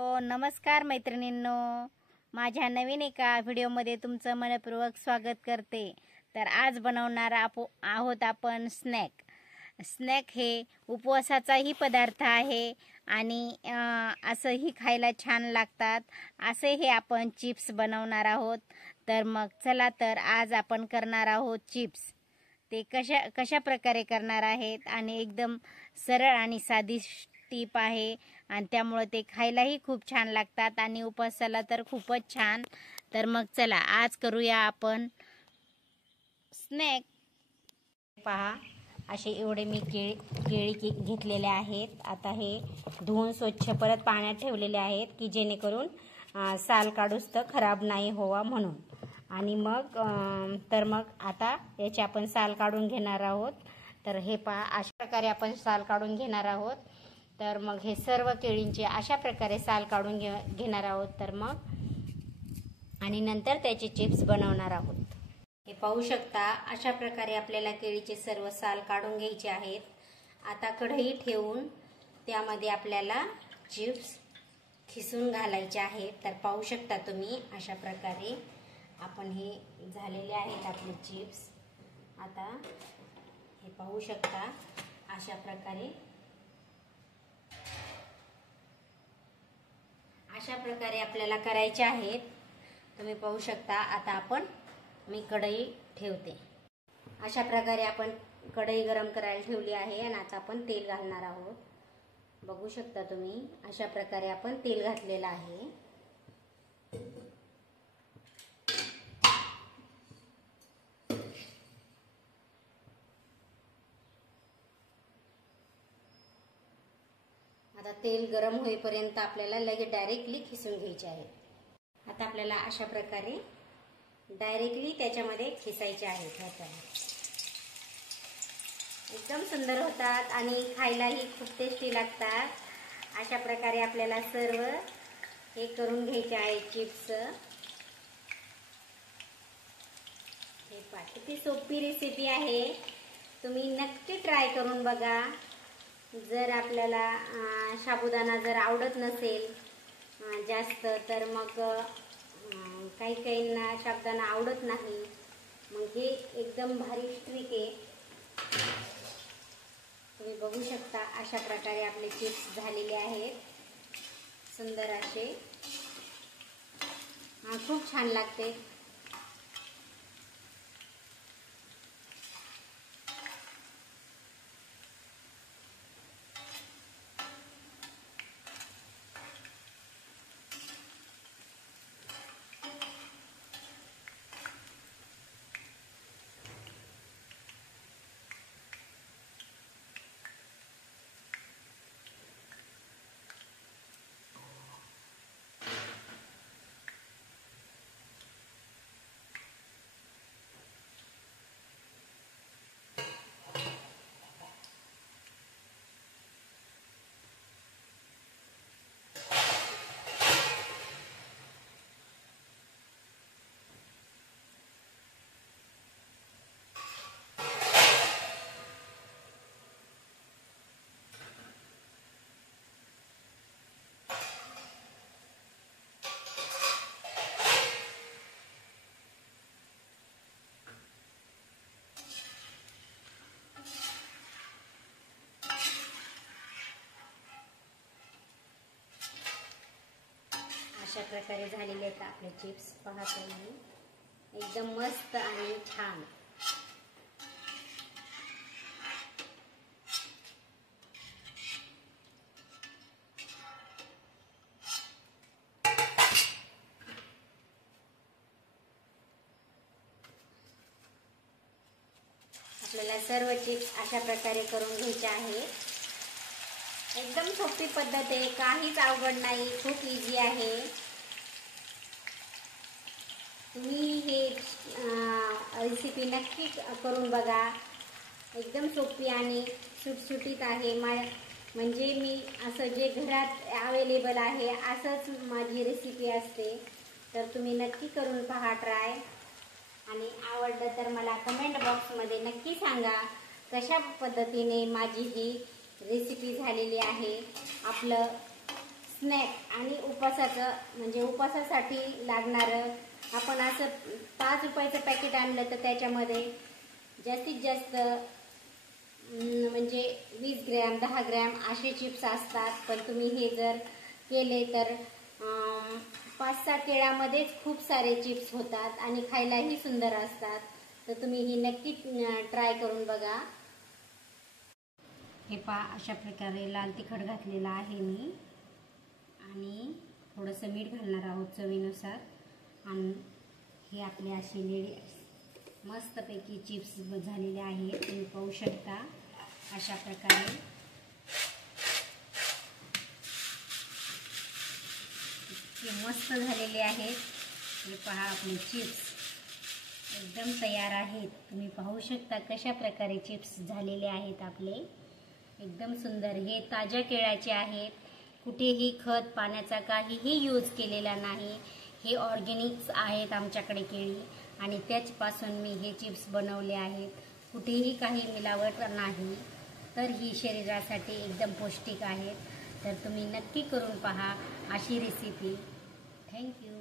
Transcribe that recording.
नमस्कार मैत्रिणींनो, माझ्या नवीन एका व्हिडिओमध्ये तुमचं मनपूर्वक स्वागत करते। तर आज बनवणार आहोत आपण स्नॅक। स्नॅक हे उपवासाचाही पदार्थ आहे आणि असंही खायला छान लागतात। असे हे आपण चिप्स बनवणार आहोत। तर मग चला तर आज आपण करणार आहोत चिप्स। ते कशा प्रकारे करणार आहेत आणि एकदम सरळ आणि साधी टिप आहे आणि त्यामुळे ते खायलाही खूप छान लागतात आणि उपवासाला तर खूपच छान। तर मग चला आज करूया आपण स्नॅक। पहा, असे एवढे मी केळी घेतलेले आहेत। आता हे धुवून स्वच्छ परत पाण्यात ठेवलेले आहेत की जेणेकरून साल काढूस तर खराब नाही व्हावा म्हणून। आणि मग आता याची आपण साल काढून घेणार आहोत। तर हे पहा, अशा प्रकारे आपण साल काढून घेणार आहोत। तर मग हे सर्व केळींचे अशा प्रकारे साल काढून घेणार आहोत। तर मग आणि नंतर त्याचे चिप्स बनवणार आहोत। हे पाहू शकता, अशा प्रकारे आपल्याला केळीचे सर्व साल काढून घ्यायचे आहेत। आता कढई ठेवून त्यामध्ये आपल्याला चिप्स खिसून घालायचे आहेत। तर पाहू शकता तुम्ही, अशा प्रकारे आपण हे झालेले आहेत आपले चिप्स। आता हे पाहू शकता, अशा प्रकारे आपल्याला करायचे आहेत। तुम्ही पाहू शकता। आता मी कढई ठेवते। अशा प्रकारे आपण कढई गरम करायला ठेवली आहे आणि आता आपण तेल घालणार आहोत। बघू शकता तुम्ही, अशा प्रकारे आपण तेल घातलेलं आहे। आता तेल गरम होईपर्यंत आपल्याला लगेच डायरेक्टली खिसून घ्यायचे आहे। आता आपल्याला अशा प्रकारे डायरेक्टली त्याच्यामध्ये खिसायचे आहेत। एकदम सुंदर होतात आणि खायलाही खूप टेस्टी लागतात। अशा प्रकारे आपल्याला सर्व हे करून घ्यायचे आहे चिप्स। हे पहा, किती सोपी रेसिपी आहे। तुम्ही नक्की ट्राय करून बघा। जर आपल्याला साबुदाणा जर आवडत नसेल जास्त, तर मग काहींना साबुदाणा आवडत नाही, मग हे एकदम भारी ट्रिक आहे। तुम्ही बघू शकता, अशा प्रकारे आपले चिप्स झालेले आहेत सुंदर असे। खूप छान लागते। अशा प्रकारे झालेले आहेत आपले चिप्स। पहा तुम्ही, एकदम मस्त आणि छान। आपल्याला सर्व चिप्स अशा प्रकारे करून घ्यायचे आहे। एकदम सोपी पद्धत आहे, काहीच अवघड नाही, खूप इझी आहे। तुम्ही हे रेसिपी नक्की करून बघा। एकदम सोपी आणि सुटसुटीत आहे। म्हणजे मी असं जे घरात अवेलेबल आहे असंच माझी रेसिपी असते। तर तुम्ही नक्की करून पहा ट्राय। आणि आवडलं तर मला कमेंट बॉक्समध्ये नक्की सांगा कशा पद्धतीने माझी ही रेसिपी झालेली आहे। आपलं स्नॅक आणि उपासाचं म्हणजे उपासासाठी लागणारं आपण असं 5 रुपयाचं पॅकेट आणलं तर त्याच्यामध्ये जास्तीत जास्त म्हणजे 20 ग्रॅम 10 ग्रॅम असे चिप्स असतात. पण तुम्ही हे जर केले तर 5-6 केळ्यामध्येच खूप सारे चिप्स होतात आणि खायलाही सुंदर असतात. तर तुम्ही ही नक्की ट्राय करून बघा. हे पहा, अशा प्रकारे लाल तिखट घातलेला आहे मी आणि थोडंसं मीठ घालणार आहोत चवीनुसार. आणि हे आपले असे मस्तपैकी चिप्स झालेले आहेत. तुम्ही पाहू शकता अशा प्रकारे. हे मस्त झालेले आहेत. हे पहा, आपले चिप्स एकदम तयार आहेत. तुम्ही पाहू शकता कशा प्रकारे चिप्स झालेले आहेत आपले. एकदम सुंदर. हे ताज्या केळ्याचे आहेत. कुठेही खत पाण्याचा काहीही यूज केलेला नाही. हे ऑर्गॅनिक्स आहेत आमच्याकडे केळी आणि त्याचपासून मी हे चिप्स बनवले आहेत. कुठेही काही मिलावट नाही. तर ही शरीरासाठी एकदम पौष्टिक आहेत. तर तुम्ही नक्की करून पहा अशी रेसिपी. थँक्यू.